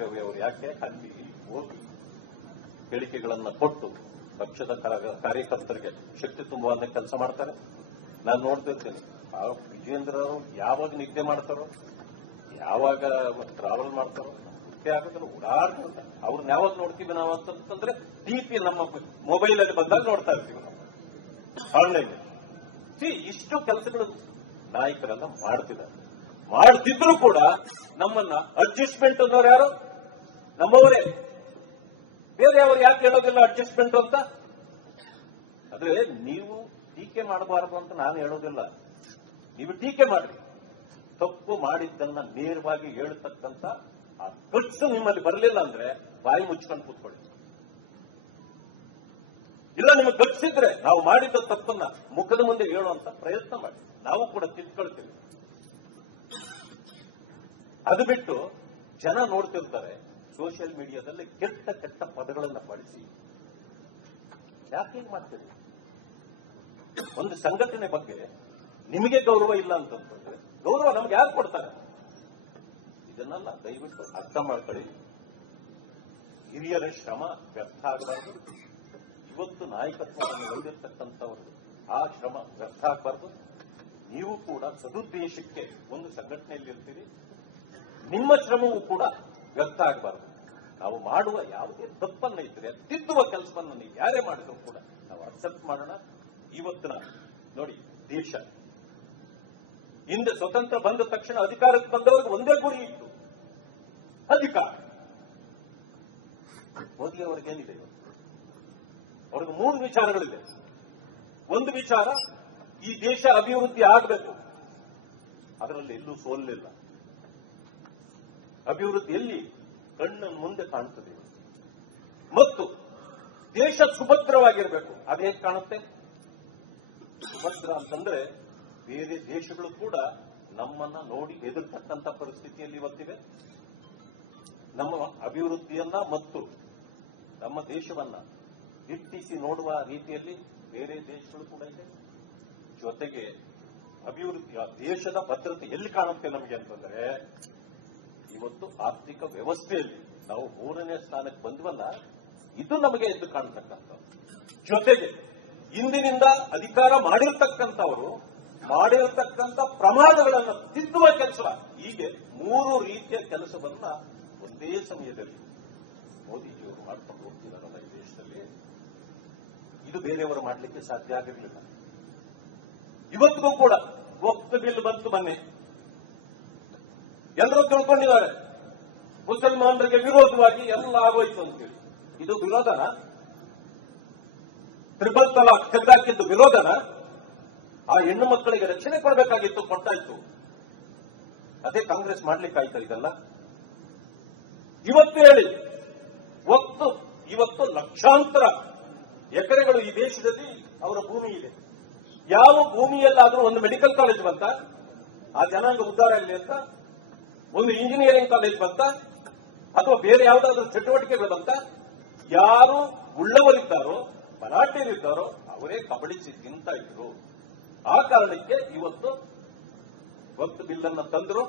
ರವಿ ಅವರು ಯಾಕೆ ಅಲ್ಲಿ ಹೋಗಿ ಹೇಳಿಕೆಗಳನ್ನ ಕೊಟ್ಟು ಪಕ್ಷದ ಕಾರ್ಯಕರ್ತರಿಗೆ ಶಕ್ತಿ ತುಂಬುವಂತ ಕೆಲಸ ಮಾಡ್ತಾರೆ. ನಾನು ನೋಡ್ತಿರ್ತೀನಿ ಆ ವಿಜೇಂದ್ರ ಅವರು ಯಾವಾಗ ನಿದ್ದೆ ಮಾಡ್ತಾರೋ, ಯಾವಾಗ ಟ್ರಾವೆಲ್ ಮಾಡ್ತಾರೋ ಮುಖ್ಯ ಆಗೋದ್ರ ಓಡಾಡ್ತಾರೆ. ಅವ್ರನ್ನ ಯಾವಾಗ ನೋಡ್ತೀವಿ ನಾವು ಅಂತಂದ್ರೆ ಟಿಪಿ ನಮ್ಮ ಮೊಬೈಲ್ ಅಲ್ಲಿ ಬಂದಾಗ ನೋಡ್ತಾ ಇರ್ತೀವಿ ನಾವು ಆನ್ಲೈನ್. ಇಷ್ಟು ಕೆಲಸಗಳು ನಾಯಕರೆಲ್ಲ ಮಾಡ್ತಿದ್ದಾರೆ. ಮಾಡ್ತಿದ್ರು ಕೂಡ ನಮ್ಮನ್ನ ಅಡ್ಜಸ್ಟ್ಮೆಂಟ್ ಅನ್ನೋರು ಯಾರು? ನಮ್ಮವರೇ. ಬೇರೆ ಅವರು ಯಾಕೆ ಹೇಳೋದಿಲ್ಲ ಅಡ್ಜಸ್ಟ್ಮೆಂಟ್ ಅಂತ? ಆದ್ರೆ ನೀವು ಟೀಕೆ ಮಾಡಬಾರದು ಅಂತ ನಾನು ಹೇಳೋದಿಲ್ಲ. ನೀವು ಟೀಕೆ ಮಾಡ್ರಿ, ತಪ್ಪು ಮಾಡಿದ್ದನ್ನ ನೇರವಾಗಿ ಹೇಳ್ತಕ್ಕಂಥ ಆ ಗಟ್ಸು ನಿಮ್ಮಲ್ಲಿ ಬರಲಿಲ್ಲ ಅಂದ್ರೆ ಬಾಯಿ ಮುಚ್ಕೊಂಡು ಕೂತ್ಕೊಳ್ಳಿ. ಇಲ್ಲ ನಿಮಗೆ ಗಟ್ಸಿದ್ರೆ ನಾವು ಮಾಡಿದ್ದ ತಪ್ಪನ್ನ ಮುಖದ ಮುಂದೆ ಹೇಳುವಂತ ಪ್ರಯತ್ನ ಮಾಡಿ, ನಾವು ಕೂಡ ತಿಳ್ಕೊಳ್ತೀವಿ. ಅದು ಬಿಟ್ಟು ಜನ ನೋಡ್ತಿರ್ತಾರೆ ಸೋಷಿಯಲ್ ಮೀಡಿಯಾದಲ್ಲಿ ಕೆಟ್ಟ ಕೆಟ್ಟ ಪದಗಳನ್ನ ಬಳಸಿ. ಯಾಕೆ ಹೀಗೆ ಮಾಡ್ತೀರಿ? ಒಂದು ಸಂಘಟನೆ ಬಗ್ಗೆ ನಿಮಗೆ ಗೌರವ ಇಲ್ಲ ಅಂತಂದ್ರೆ ಗೌರವ ನಮ್ಗೆ ಯಾರು ಕೊಡ್ತಾರೆ? ಇದನ್ನೆಲ್ಲ ದಯವಿಟ್ಟು ಅರ್ಥ ಮಾಡ್ಕೊಳ್ಳಿ. ಹಿರಿಯರ ಶ್ರಮ ವ್ಯರ್ಥ ಆಗಬಾರ್ದು. ಇವತ್ತು ನಾಯಕತ್ವವನ್ನು ಹೊಂದಿರತಕ್ಕಂಥವರು ಆ ಶ್ರಮ ವ್ಯರ್ಥ ಆಗಬಾರ್ದು. ನೀವು ಕೂಡ ಸದುದ್ದೇಶಕ್ಕೆ ಒಂದು ಸಂಘಟನೆಯಲ್ಲಿ ಇರ್ತೀರಿ, ನಿಮ್ಮ ಶ್ರಮವೂ ಕೂಡ ವ್ಯರ್ಥ ಆಗಬಾರದು. ನಾವು ಮಾಡುವ ಯಾವುದೇ ತಪ್ಪನ್ನ ಇದ್ರೆ ತಿದ್ದುವ ಕೆಲಸವನ್ನು ನೀವು ಯಾರೇ ಮಾಡಿದ್ರು ಕೂಡ ನಾವು ಅಕ್ಸೆಪ್ಟ್ ಮಾಡೋಣ. ಇವತ್ತಿನ ನೋಡಿ, ದೇಶ ಹಿಂದೆ ಸ್ವತಂತ್ರ ಬಂದ ತಕ್ಷಣ ಅಧಿಕಾರಕ್ಕೆ ಬಂದವರಿಗೆ ಒಂದೇ ಗುರಿ ಇತ್ತು, ಅಧಿಕಾರ. ಮೋದಿ ಅವರಿಗೇನಿದೆ ಇವತ್ತು? ಅವ್ರಿಗೆ 3 ವಿಚಾರಗಳಿದೆ. ಒಂದು ವಿಚಾರ, ಈ ದೇಶ ಅಭಿವೃದ್ಧಿ ಆಗಬೇಕು. ಅದರಲ್ಲಿ ಎಲ್ಲೂ ಸೋಲಿಲ್ಲ. ಅಭಿವೃದ್ಧಿಯಲ್ಲಿ ಕಣ್ಣ ಮುಂದೆ ಕಾಣುತ್ತದೆ. ಮತ್ತು ದೇಶ ಸುಭದ್ರವಾಗಿರಬೇಕು. ಅದು ಹೇಗೆ ಕಾಣುತ್ತೆ? ಸುಭದ್ರ ಅಂತಂದ್ರೆ ಬೇರೆ ದೇಶಗಳು ಕೂಡ ನಮ್ಮನ್ನ ನೋಡಿ ಹೆದರ್ತಕ್ಕಂಥ ಪರಿಸ್ಥಿತಿಯಲ್ಲಿ ಇವತ್ತಿವೆ. ನಮ್ಮ ಅಭಿವೃದ್ಧಿಯನ್ನ ಮತ್ತು ನಮ್ಮ ದೇಶವನ್ನ ದಿಟ್ಟಿಸಿ ನೋಡುವ ರೀತಿಯಲ್ಲಿ ಬೇರೆ ದೇಶಗಳು ಕೂಡ ಇದೆ. ಜೊತೆಗೆ ಅಭಿವೃದ್ಧಿ, ದೇಶದ ಭದ್ರತೆ ಎಲ್ಲಿ ಕಾಣುತ್ತೆ ನಮಗೆ ಅಂತಂದ್ರೆ ಇವತ್ತು ಆರ್ಥಿಕ ವ್ಯವಸ್ಥೆಯಲ್ಲಿ ನಾವು 3ನೇ ಸ್ಥಾನಕ್ಕೆ ಬಂದ್ವಲ್ಲ, ಇದು ನಮಗೆ ಎದ್ದು ಕಾಣತಕ್ಕಂಥ. ಜೊತೆಗೆ ಇಂದಿನಿಂದ ಅಧಿಕಾರ ಮಾಡಿರ್ತಕ್ಕಂಥವರು ಮಾಡಿರತಕ್ಕಂಥ ಪ್ರಮಾದಗಳನ್ನು ತಿದ್ದುವ ಕೆಲಸ, ಹೀಗೆ 3 ರೀತಿಯ ಕೆಲಸವನ್ನ ಒಂದೇ ಸಮಯದಲ್ಲಿ ಮೋದಿಜಿಯವರು ಮಾಡ್ಕೊಂಡು ಹೋಗ್ತಿದಾರಲ್ಲ ಈ ದೇಶದಲ್ಲಿ. ಇದು ಬೇರೆಯವರು ಮಾಡಲಿಕ್ಕೆ ಸಾಧ್ಯ ಆಗಿರಲಿಲ್ಲ. ಇವತ್ತಿಗೂ ಕೂಡ ವಕ್ಫ್ ಬಿಲ್ ಬಂತು ಮೊನ್ನೆ, ಎಲ್ಲರೂ ತಿಳ್ಕೊಂಡಿದ್ದಾರೆ ಮುಸಲ್ಮಾನರಿಗೆ ವಿರೋಧವಾಗಿ ಎಲ್ಲ ಆಗೋಯ್ತು ಅಂತೇಳಿ. ಇದು ವಿರೋಧನ? ಟ್ರಿಪಲ್ ತಲಾಕ್ ತೆಗೆದಾಕಿದ್ದು ವಿರೋಧನ? ಆ ಹೆಣ್ಣು ಮಕ್ಕಳಿಗೆ ರಕ್ಷಣೆ ಕೊಡಬೇಕಾಗಿತ್ತು, ಕೊಟ್ಟಾಯ್ತು. ಅದೇ ಕಾಂಗ್ರೆಸ್ ಮಾಡ್ಲಿಕ್ಕಾಯ್ತಾ ಇದೆಲ್ಲ? ಇವತ್ತು ಹೇಳಿ, ಇವತ್ತು ಲಕ್ಷಾಂತರ ಎಕರೆಗಳು ಈ ದೇಶದಲ್ಲಿ ಅವರ ಭೂಮಿ ಇದೆ. ಯಾವ ಭೂಮಿಯಲ್ಲಾದ್ರೂ ಒಂದು ಮೆಡಿಕಲ್ ಕಾಲೇಜ್ ಬಂತ? ಆ ಜನಾಂಗ ಉದ್ಧಾರ ಇಲ್ಲಿ ಅಂತ? ಒಂದು ಇಂಜಿನಿಯರಿಂಗ್ ಕಾಲೇಜ್ ಬಂತ? ಅಥವಾ ಬೇರೆ ಯಾವುದಾದ್ರೂ ಚಟುವಟಿಕೆಗಳು ಬಂತ? ಯಾರು ಉಳ್ಳವರಿದ್ದಾರೋ, ಮರಾಠಿಯರಿದ್ದಾರೋ ಅವರೇ ಕಬಳಿಸಿ ತಿಂತ ಇದ್ರು. ಆ ಕಾರಣಕ್ಕೆ ಇವತ್ತು ವಕ್ಫ್ ಬಿಲ್ ಅನ್ನು ತಂದ್ರು.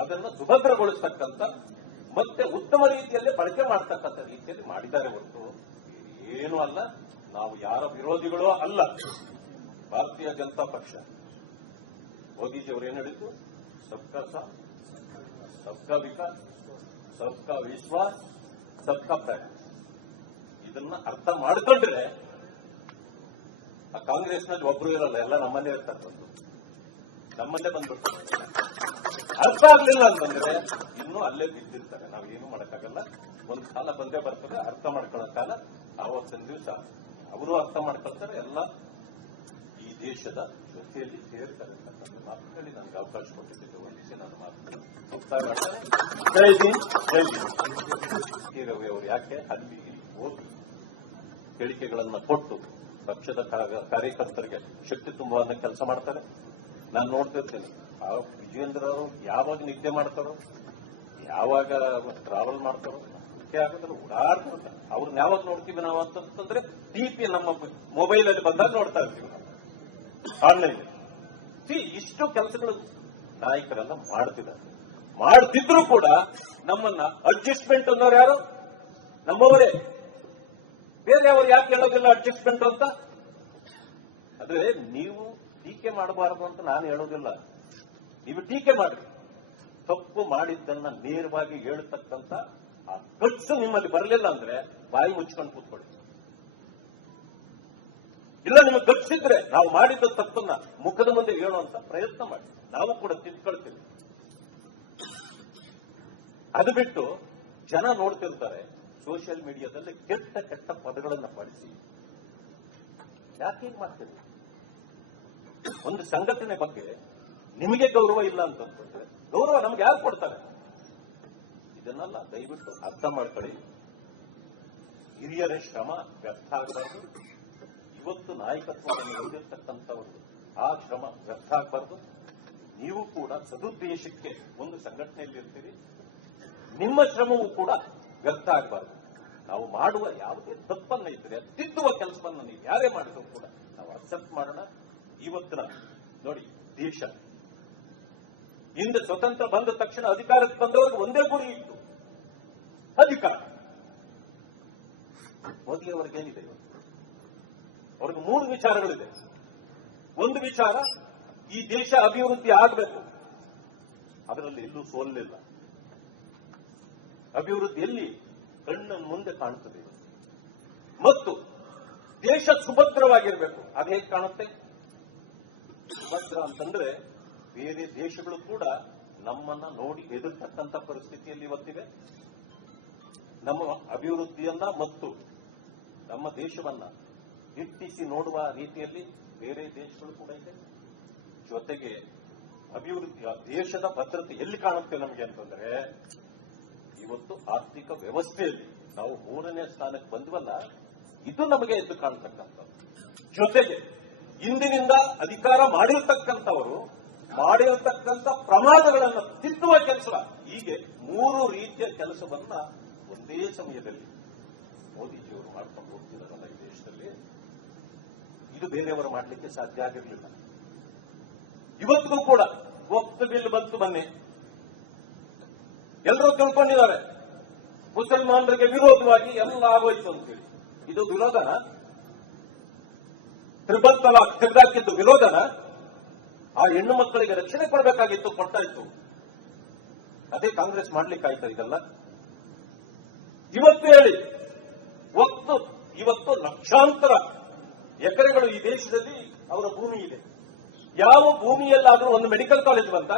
ಅದನ್ನು ಸುಭದ್ರಗೊಳಿಸತಕ್ಕಂಥ ಮತ್ತೆ ಉತ್ತಮ ರೀತಿಯಲ್ಲಿ ಬಳಕೆ ಮಾಡತಕ್ಕಂಥ ರೀತಿಯಲ್ಲಿ ಮಾಡಿದ್ದಾರೆ ಹೊರತು ಏನೂ ಅಲ್ಲ. ನಾವು ಯಾರ ವಿರೋಧಿಗಳೂ ಅಲ್ಲ. ಭಾರತೀಯ ಜನತಾ ಪಕ್ಷ ಮೋದಿಜಿ ಅವರು ಏನ್ ಹೇಳಿದ್ರು? ಸಬ್ಕಾ ಸಾಥ್, ಸಬ್ಕಾ ವಿಕಾಸ್, ಸಬ್ಕಾ ವಿಶ್ವಾಸ್, ಸಬ್ಕಾ ಪ್ರಯಾಸ್. ಇದನ್ನ ಅರ್ಥ ಮಾಡಿಕೊಂಡ್ರೆ ಆ ಕಾಂಗ್ರೆಸ್ನಲ್ಲಿ ಒಬ್ರು ಇರಲ್ಲ, ಎಲ್ಲ ನಮ್ಮಲ್ಲೇ ಇರ್ತಾರೆ, ನಮ್ಮಲ್ಲೇ ಬಂದ್ಬಿಡ್ತಾರೆ. ಅರ್ಥ ಆಗ್ಲಿಲ್ಲ ಅಂತಂದ್ರೆ ಇನ್ನೂ ಅಲ್ಲೇ ಬಿದ್ದಿರ್ತಾರೆ. ನಾವೇನು ಮಾಡಕ್ಕಾಗಲ್ಲ. ಒಂದು ಕಾಲ ಬಂದೇ ಬರ್ತದೆ ಅರ್ಥ ಮಾಡ್ಕೊಳ್ಳೋ ಕಾಲ. ಆವತ್ತಿನ ದಿವಸ ಅವರು ಅರ್ಥ ಮಾಡ್ಕೊಳ್ತಾರೆ, ಎಲ್ಲ ಈ ದೇಶದ ಜೊತೆಯಲ್ಲಿ ಸೇರ್ತಾರೆ ಅಂತಕ್ಕಂಥ ಮಾತು ಹೇಳಿ ನನಗೆ ಅವಕಾಶ ಕೊಟ್ಟಿದ್ದೆ. ಒಂದಿಸಿ ನನ್ನ ಮಾತು ಮುಕ್ತಾಯ ಮಾಡ್ತಾರೆ. ಜೈ ಹಿಂದ್, ಜೈ ಹಿಂದ್. ರವಿ ಅವರು ಯಾಕೆ ಅಲ್ಲಿ ಹೋಗಿ ಹೇಳಿಕೆಗಳನ್ನ ಕೊಟ್ಟು ಪಕ್ಷದ ಕಾರ್ಯಕರ್ತರಿಗೆ ಶಕ್ತಿ ತುಂಬುವಂತ ಕೆಲಸ ಮಾಡ್ತಾರೆ. ನಾನು ನೋಡ್ತಿರ್ತೀನಿ ಆ ವಿಜೇಂದ್ರ ಅವರು ಯಾವಾಗ ನಿದ್ದೆ ಮಾಡ್ತಾರೋ, ಯಾವಾಗ ಟ್ರಾವೆಲ್ ಮಾಡ್ತಾರೋ ಮುಖ್ಯ ಆಗೋದ್ರ ಓಡಾಡ್ತಿರ್ತಾರೆ. ಅವ್ರನ್ನ ಯಾವಾಗ ನೋಡ್ತೀವಿ ನಾವು ಅಂತಂದ್ರೆ ಟಿಪಿ ನಮ್ಮ ಮೊಬೈಲ್ ಅಲ್ಲಿ ಬಂದಾಗ ನೋಡ್ತಾ ಇರ್ತೀವಿ ನಾವು ಆನ್ಲೈನ್. ಇಷ್ಟು ಕೆಲಸಗಳು ನಾಯಕರೆಲ್ಲ ಮಾಡ್ತಿದ್ದಾರೆ. ಮಾಡ್ತಿದ್ರು ಕೂಡ ನಮ್ಮನ್ನ ಅಡ್ಜಸ್ಟ್ಮೆಂಟ್ ಅನ್ನೋರು ಯಾರು? ನಮ್ಮವರೇ. ಬೇರೆ ಅವರು ಯಾಕೆ ಹೇಳೋದಿಲ್ಲ ಅಡ್ಜಸ್ಟ್ಮೆಂಟ್ ಅಂತ? ಆದ್ರೆ ನೀವು ಟೀಕೆ ಮಾಡಬಾರದು ಅಂತ ನಾನು ಹೇಳೋದಿಲ್ಲ. ನೀವು ಟೀಕೆ ಮಾಡ್ರಿ, ತಪ್ಪು ಮಾಡಿದ್ದನ್ನ ನೇರವಾಗಿ ಹೇಳ್ತಕ್ಕಂಥ ಆ ಗಟ್ಸ್ ನಿಮ್ಮಲ್ಲಿ ಬರಲಿಲ್ಲ ಅಂದ್ರೆ ಬಾಯಿ ಮುಚ್ಕೊಂಡು ಕೂತ್ಕೊಳ್ಳಿ. ಇಲ್ಲ ನಿಮಗೆ ಗಟ್ಸಿದ್ರೆ ನಾವು ಮಾಡಿದ್ದ ತಪ್ಪನ್ನ ಮುಖದ ಮುಂದೆ ಹೇಳುವಂತ ಪ್ರಯತ್ನ ಮಾಡಿ, ನಾವು ಕೂಡ ತಿಳ್ಕೊಳ್ತೀವಿ. ಅದು ಬಿಟ್ಟು ಜನ ನೋಡ್ತಿರ್ತಾರೆ ಸೋಷಿಯಲ್ ಮೀಡಿಯಾದಲ್ಲಿ ಕೆಟ್ಟ ಕೆಟ್ಟ ಪದಗಳನ್ನ ಬಳಸಿ. ಯಾಕೆ ಹೀಗೆ ಮಾಡ್ತೀರಿ? ಒಂದು ಸಂಘಟನೆ ಬಗ್ಗೆ ನಿಮಗೆ ಗೌರವ ಇಲ್ಲ ಅಂತಂದ್ರೆ ಗೌರವ ನಮ್ಗೆ ಯಾರು ಕೊಡ್ತಾರೆ? ಇದನ್ನೆಲ್ಲ ದಯವಿಟ್ಟು ಅರ್ಥ ಮಾಡ್ಕೊಳ್ಳಿ. ಹಿರಿಯರ ಶ್ರಮ ವ್ಯರ್ಥ ಆಗಬಾರ್ದು. ಇವತ್ತು ನಾಯಕತ್ವವನ್ನು ಹೊಂದಿರತಕ್ಕಂಥವರು ಆ ಶ್ರಮ ವ್ಯರ್ಥ ಆಗಬಾರ್ದು. ನೀವು ಕೂಡ ಸದುದ್ದೇಶಕ್ಕೆ ಒಂದು ಸಂಘಟನೆಯಲ್ಲಿ ಇರ್ತೀರಿ, ನಿಮ್ಮ ಶ್ರಮವೂ ಕೂಡ ವ್ಯರ್ಥ ಆಗಬಾರ್ದು. ನಾವು ಮಾಡುವ ಯಾವುದೇ ತಪ್ಪನ್ನ ಇದ್ದರೆ ತಿದ್ದುವ ಕೆಲಸವನ್ನು ನೀವು ಯಾರೇ ಮಾಡಿದ್ರು ಕೂಡ ನಾವು ಅಕ್ಸೆಪ್ಟ್ ಮಾಡೋಣ. ಇವತ್ತಿನ ನೋಡಿ, ದೇಶ ಹಿಂದೆ ಸ್ವತಂತ್ರ ಬಂದ ತಕ್ಷಣ ಅಧಿಕಾರಕ್ಕೆ ಬಂದವರಿಗೆ ಒಂದೇ ಗುರಿ ಇತ್ತು, ಅಧಿಕಾರ. ಮೋದಿ ಅವರಿಗೇನಿದೆ ಇವತ್ತು? ಅವ್ರಿಗೆ 3 ವಿಚಾರಗಳಿದೆ. ಒಂದು ವಿಚಾರ, ಈ ದೇಶ ಅಭಿವೃದ್ಧಿ ಆಗಬೇಕು. ಅದರಲ್ಲಿ ಎಲ್ಲೂ ಸೋಲಿಲ್ಲ. ಅಭಿವೃದ್ಧಿಯಲ್ಲಿ ಕಣ್ಣ ಮುಂದೆ ಕಾಣುತ್ತದೆ. ಮತ್ತು ದೇಶ ಸುಭದ್ರವಾಗಿರಬೇಕು. ಅದು ಹೇಗೆ ಕಾಣುತ್ತೆ? ಸುಭದ್ರ ಅಂತಂದ್ರೆ ಬೇರೆ ದೇಶಗಳು ಕೂಡ ನಮ್ಮನ್ನ ನೋಡಿ ಹೆದರ್ತಕ್ಕಂಥ ಪರಿಸ್ಥಿತಿಯಲ್ಲಿ ಇವತ್ತಿವೆ. ನಮ್ಮ ಅಭಿವೃದ್ಧಿಯನ್ನ ಮತ್ತು ನಮ್ಮ ದೇಶವನ್ನ ದಿಟ್ಟಿಸಿ ನೋಡುವ ರೀತಿಯಲ್ಲಿ ಬೇರೆ ದೇಶಗಳು ಕೂಡ ಇದೆ. ಜೊತೆಗೆ ಅಭಿವೃದ್ಧಿ, ದೇಶದ ಭದ್ರತೆ ಎಲ್ಲಿ ಕಾಣುತ್ತೆ ನಮಗೆ ಅಂತಂದ್ರೆ ಇವತ್ತು ಆರ್ಥಿಕ ವ್ಯವಸ್ಥೆಯಲ್ಲಿ ನಾವು 3ನೇ ಸ್ಥಾನಕ್ಕೆ ಬಂದ್ವಲ್ಲ, ಇದು ನಮಗೆ ಎದ್ದು ಕಾಣತಕ್ಕಂಥದ್ದು. ಜೊತೆಗೆ ಇಂದಿನಿಂದ ಅಧಿಕಾರ ಮಾಡಿರ್ತಕ್ಕಂಥವರು ಮಾಡಿರತಕ್ಕಂಥ ಪ್ರಮಾದಗಳನ್ನು ತಿದ್ದುವ ಕೆಲಸ, ಹೀಗೆ 3 ರೀತಿಯ ಕೆಲಸವನ್ನ ಒಂದೇ ಸಮಯದಲ್ಲಿ ಮೋದಿಜಿಯವರು ಮಾಡ್ಕೊಂಡು ಹೋಗ್ತಿದ್ದಾರಲ್ಲ ಈ ದೇಶದಲ್ಲಿ. ಇದು ಬೇರೆಯವರು ಮಾಡಲಿಕ್ಕೆ ಸಾಧ್ಯ ಆಗಿರಲಿಲ್ಲ. ಇವತ್ತಿಗೂ ಕೂಡ ವಕ್ಫ್ ಬಿಲ್ ಬಂತು ಮೊನ್ನೆ, ಎಲ್ಲರೂ ತಿಳ್ಕೊಂಡಿದ್ದಾರೆ ಮುಸಲ್ಮಾನರಿಗೆ ವಿರೋಧವಾಗಿ ಎಲ್ಲ ಆಗೋಯ್ತು ಅಂತೇಳಿ. ಇದು ವಿರೋಧನ? ತ್ರಿಬಲ್ ತಲಾಖ್ ತೆಗೆದಾಕಿದ್ದು ವಿರೋಧನ? ಆ ಹೆಣ್ಣು ಮಕ್ಕಳಿಗೆ ರಕ್ಷಣೆ ಕೊಡಬೇಕಾಗಿತ್ತು, ಕೊಟ್ಟಾಯ್ತು. ಅದೇ ಕಾಂಗ್ರೆಸ್ ಮಾಡ್ಲಿಕ್ಕಾಯ್ತಾ ಇದೆಲ್ಲ? ಇವತ್ತು ಹೇಳಿ, ಇವತ್ತು ಲಕ್ಷಾಂತರ ಎಕರೆಗಳು ಈ ದೇಶದಲ್ಲಿ ಅವರ ಭೂಮಿ ಇದೆ. ಯಾವ ಭೂಮಿಯಲ್ಲಾದ್ರೂ ಒಂದು ಮೆಡಿಕಲ್ ಕಾಲೇಜ್ ಬಂತ?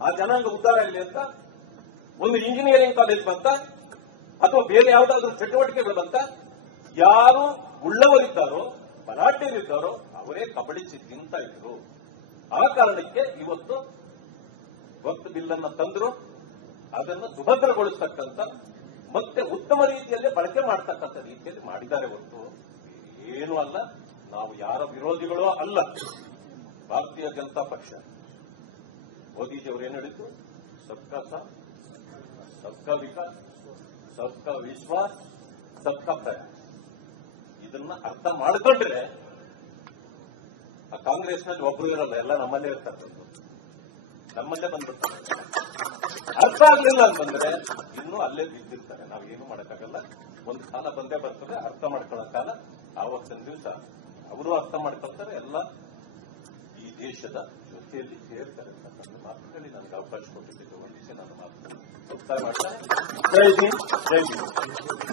ಆ ಜನಾಂಗ ಉದ್ಧಾರ ಆಗಲಿ ಅಂತ ಒಂದು ಇಂಜಿನಿಯರಿಂಗ್ ಕಾಲೇಜ್ ಬಂತ? ಅಥವಾ ಬೇರೆ ಯಾವುದಾದ್ರೂ ಚಟುವಟಿಕೆಗಳು ಬಂತ? ಯಾರು ಉಳ್ಳವರಿದ್ದಾರೋ, ಮರಾಠಿಯರಿದ್ದಾರೋ ಅವರೇ ಕಬಳಿಸಿ ತಿಂತಾ ಇದ್ರು. ಆ ಕಾರಣಕ್ಕೆ ಇವತ್ತು ವಕ್ಫ್ ಬಿಲ್ ಅನ್ನ ತಂದ್ರು. ಅದನ್ನು ಸುಭದ್ರಗೊಳಿಸ್ತಕ್ಕಂಥ ಮತ್ತೆ ಉತ್ತಮ ರೀತಿಯಲ್ಲಿ ಬಳಕೆ ಮಾಡತಕ್ಕಂಥ ರೀತಿಯಲ್ಲಿ ಮಾಡಿದ್ದಾರೆ ಹೊರತು ಏನೂ ಅಲ್ಲ. ನಾವು ಯಾರ ವಿರೋಧಿಗಳೋ ಅಲ್ಲ. ಭಾರತೀಯ ಜನತಾ ಪಕ್ಷ ಮೋದಿಜಿ ಅವರು ಏನು ಹೇಳಿದ್ರು? ಸಬ್ಕಾ ಸಾಥ್, ಸಬ್ಕಾ ವಿಕಾಸ್, ಸಬ್ಕಾ ವಿಶ್ವಾಸ್, ಸಬ್ಕಾ ಪ್ರಯಾಸ್. ಇದನ್ನ ಅರ್ಥ ಮಾಡಿಕೊಂಡ್ರೆ ಆ ಕಾಂಗ್ರೆಸ್ನಲ್ಲಿ ಒಬ್ರು ಇರಲ್ಲ, ಎಲ್ಲ ನಮ್ಮಲ್ಲೇ ಇರ್ತಾರೆ, ನಮ್ಮಲ್ಲೇ ಬಂದಿರ್ತಾರೆ. ಅರ್ಥ ಆಗ್ಲಿಲ್ಲ ಅಂತಂದ್ರೆ ಇನ್ನೂ ಅಲ್ಲೇ ಬಿದ್ದಿರ್ತಾರೆ. ನಾವೇನು ಮಾಡಕ್ಕಾಗಲ್ಲ. ಒಂದು ಕಾಲ ಬಂದೇ ಬರ್ತದೆ ಅರ್ಥ ಮಾಡ್ಕೊಳ್ಳೋ ಕಾಲ. ಆವತ್ತಿನ ದಿವಸ ಅವರು ಅರ್ಥ ಮಾಡ್ಕೊಳ್ತಾರೆ, ಎಲ್ಲ ಈ ದೇಶದ ಜೊತೆಯಲ್ಲಿ ಸೇರ್ತಾರೆ ಅಂತ ನನ್ನ ಮಾತುಗಳಲ್ಲಿ ನನಗೆ ಅವಕಾಶ ಕೊಟ್ಟಿದ್ದು ಒಂದು ವಿಷಯ ನನ್ನ ಮಾತುಗಳು ಮುಕ್ತಾಯ ಮಾಡ್ತಾರೆ. ಜೈ ಹಿಂದ್, ಜೈ ಹಿಂದ್.